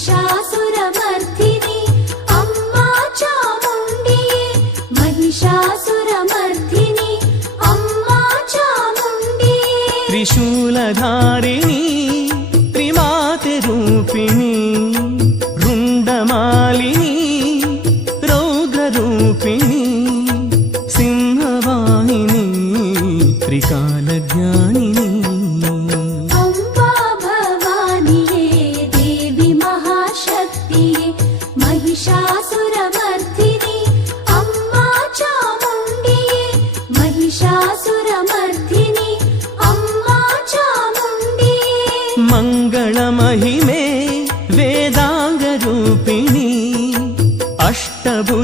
महिषासुरमर्दिनि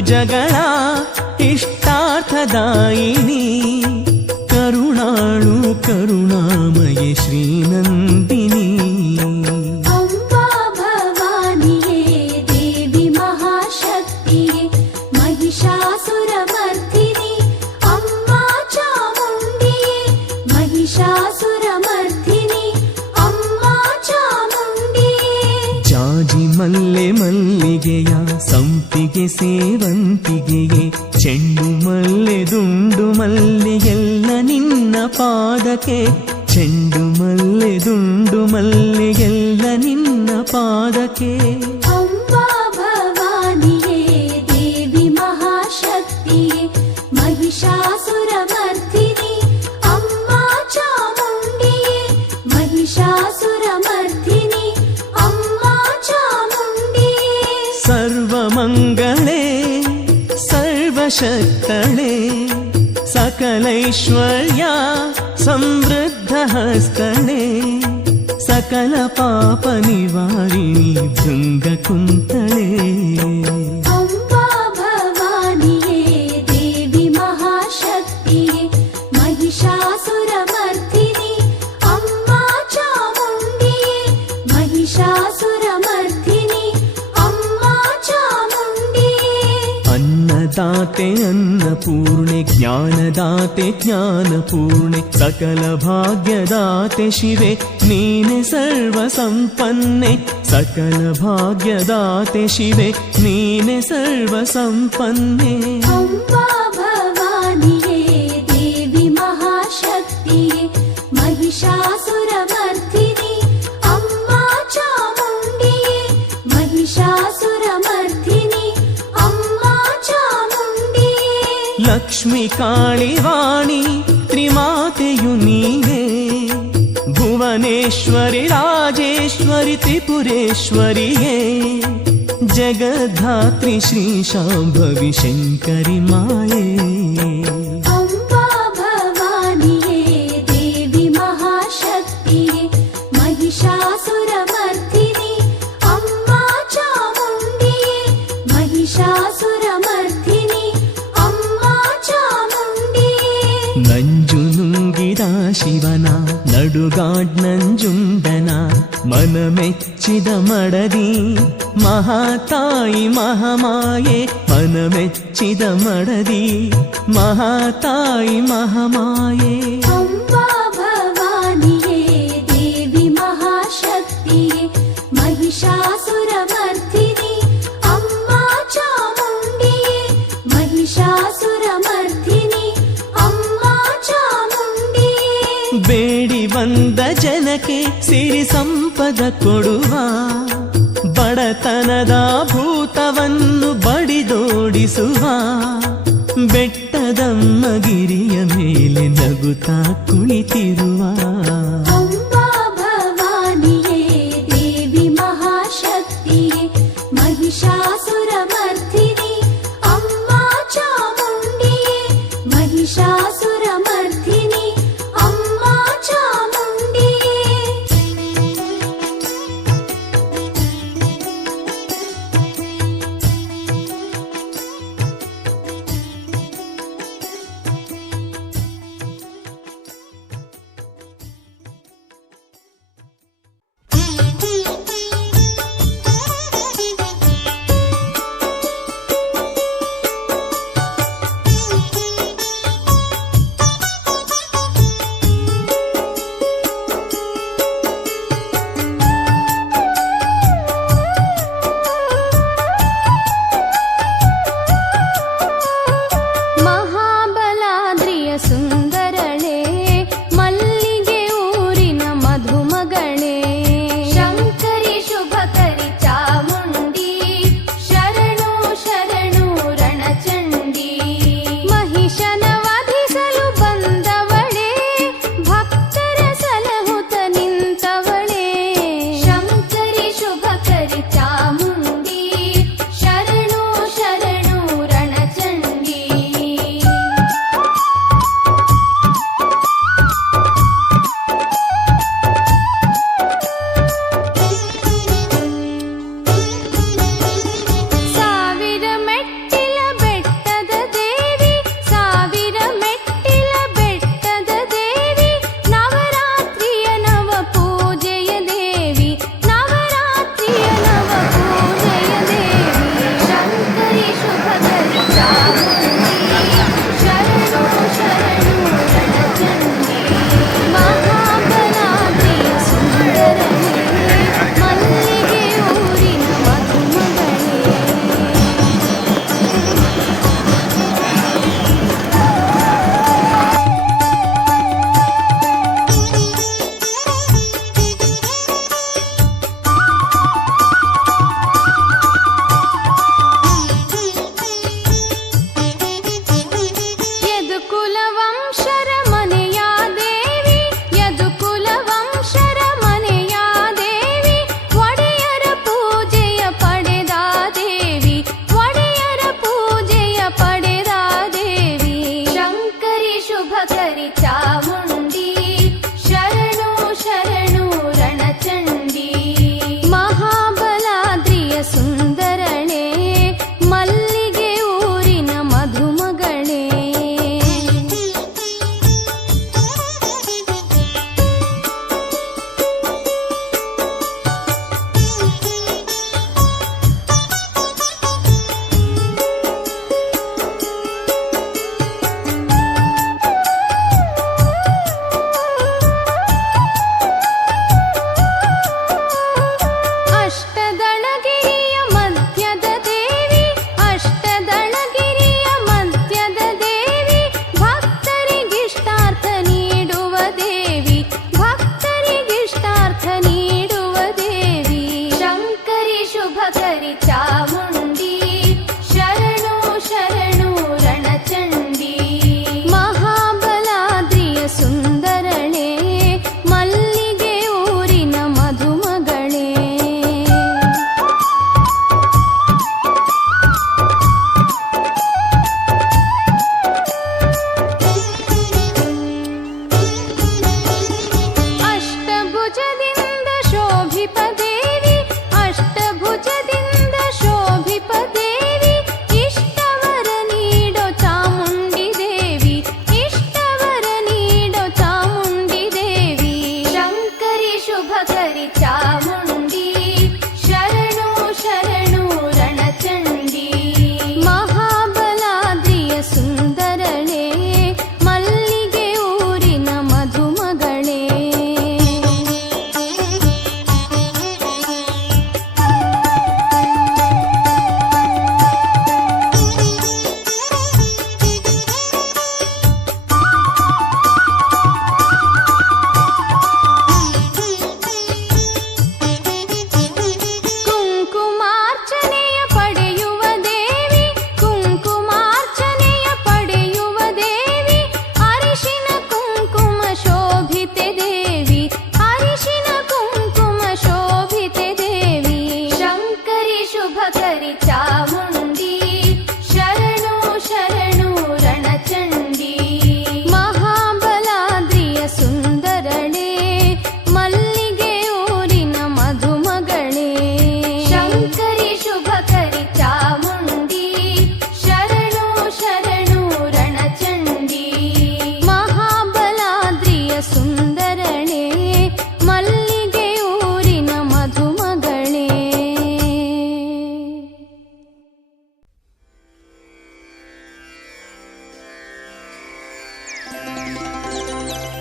ಅಷ್ಟಭುಜಗಳ ಇಷ್ಟಾರ್ಥದಾಯಿನಿ ಕರುಣಾಳು ಕರುಣಾಮಯ ಶ್ರೀನಂದಿನಿ ಪಾದಕ್ಕೆ ಚೆಂಡು ಮಲ್ಲೆ ದುಂಡು ಮಲ್ಲೆ ಎಲ್ಲ ನಿನ್ನ ಪಾದಕ್ಕೆ ಸರ್ವಮಂಗಳೇ ಸರ್ವಶಕ್ತಳೇ सकलैश्वर्या समृद्धहस्तने सकलपापनिवारिणि भृङ्गकुन्तले अन्नदाते अन्नपूर्णे ज्ञानदाते ज्ञानपूर्णे सकलभाग्यदाते शिवे नीने सर्वसम्पन्ने सकलभाग्यदाते शिवे नीने सर्वसम्पन्ने लक्ष्मीकाणिवाणि वाणि नीवे भुवनेश्वरि राजेश्वरि त्रिपुरेश्वरि ये जगद्धात्रि श्रीशाम्भविशङ्करि माये। ನಡುಗಾಡ್ ನಂಜುಂಡನ ಮನಮೆಚ್ಚಿದ ಮಡದಿ ಮಹಾತಾಯಿ ಮಹಮಾಯೆ ಮನಮೆಚ್ಚಿದ ಮಡದಿ ಮಹಾತಾಯಿ ಮಹಮಾಯೆ अम्बा भवानिये देवि महाशक्तिये महिषासुरमर्दिनि ಬಂದ ಜನಕ್ಕೆ ಸಿರಿ ಸಂಪದ ಕೊಡುವ ಬಡತನದ ಭೂತವನ್ನು ಬಡಿದೋಡಿಸುವ ಬೆಟ್ಟದಮ್ಮ ಗಿರಿಯ ಮೇಲೆ ನಗುತ್ತಾ ಕುಳಿತಿರುವ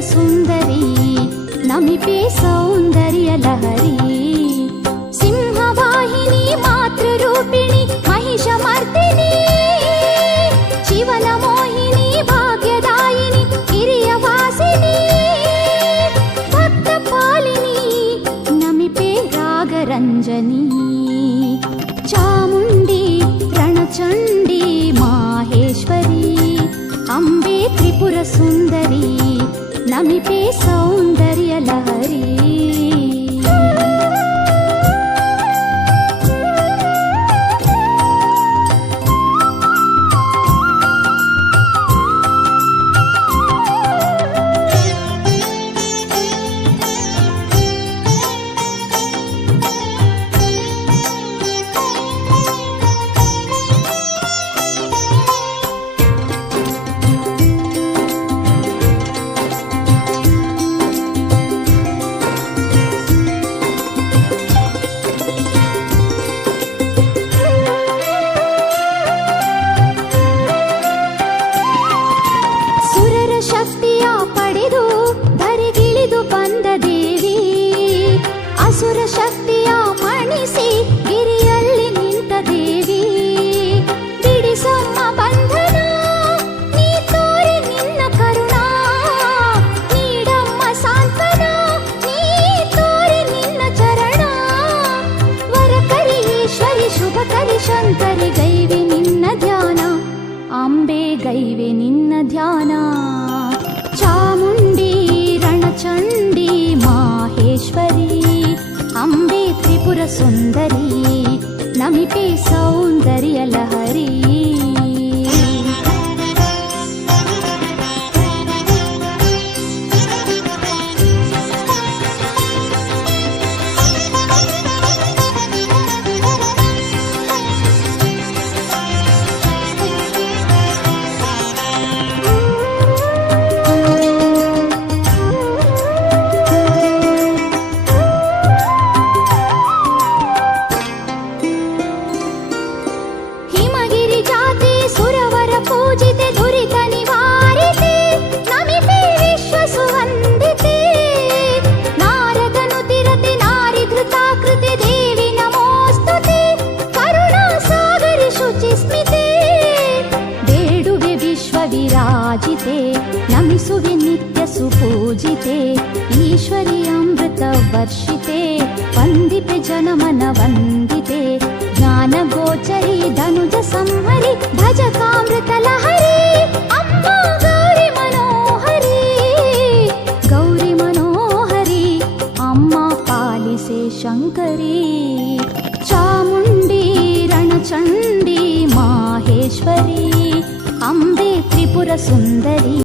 సుందరి నమిపే సౌందర్య లహరి. సింహవాహిని మాతృరూపిణి మహిషమర్దిని. శివన మోహిని భాగ్యదాయిని గిరియవాసిని. భక్త పాలిని నమిపే రాగరంజని. చాముండి రణచండి మాహేశ్వరి. అంబే త్రిపుర సుందరి. पे सौंदर्य लहर सुन्दरी नमिते सौन्दर्यलहरी पूजिते ईश्वर्यामृतवर्षिते वन्दिते जनमन वन्दिते ज्ञानगोचरी धनुज संहरि भजतामृतलहरि अम्मा गौरि मनोहरि गौरि मनोहरि अम्मा पालिसे शङ्करी चामुण्डी रणचण्डी माहेश्वरी अम्बे त्रिपुरसुन्दरी